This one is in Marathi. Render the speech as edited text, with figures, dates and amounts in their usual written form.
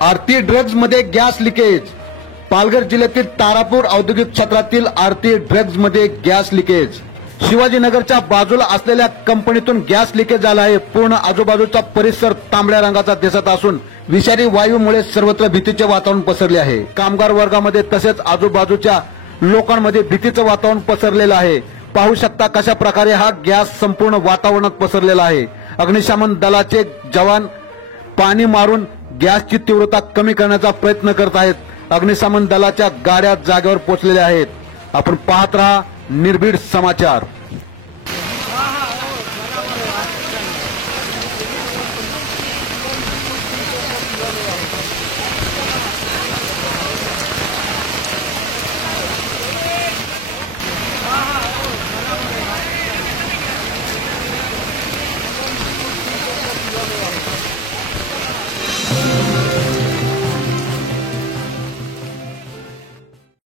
आरती ड्रग्ज मध्ये गॅस लिकेज। पालघर जिल्ह्यातील तारापूर औद्योगिक क्षेत्रातील आरती ड्रग्ज मध्ये गॅस लिकेज। शिवाजीनगरच्या बाजूला असलेल्या कंपनीतून गॅस लिकेज झाला आहे। पूर्ण आजूबाजूचा परिसर तांबड्या रंगाचा दिसत असून विषारी वायूमुळे सर्वत्र भीतीचे वातावरण पसरले आहे। कामगार वर्गामध्ये तसेच आजूबाजूच्या लोकांमध्ये भीतीचं वातावरण पसरलेलं आहे। पाहू शकता कशा प्रकारे हा गॅस संपूर्ण वातावरणात पसरलेला आहे। अग्निशमन दलाचे जवान पाणी मारून गॅसची तीव्रता कमी करण्याचा प्रयत्न करत आहेत। अग्निशमन दलाच्या गाड्या जागेवर पोहोचलेल्या आहेत। आपण पाहत रहा निर्भीड समाचार।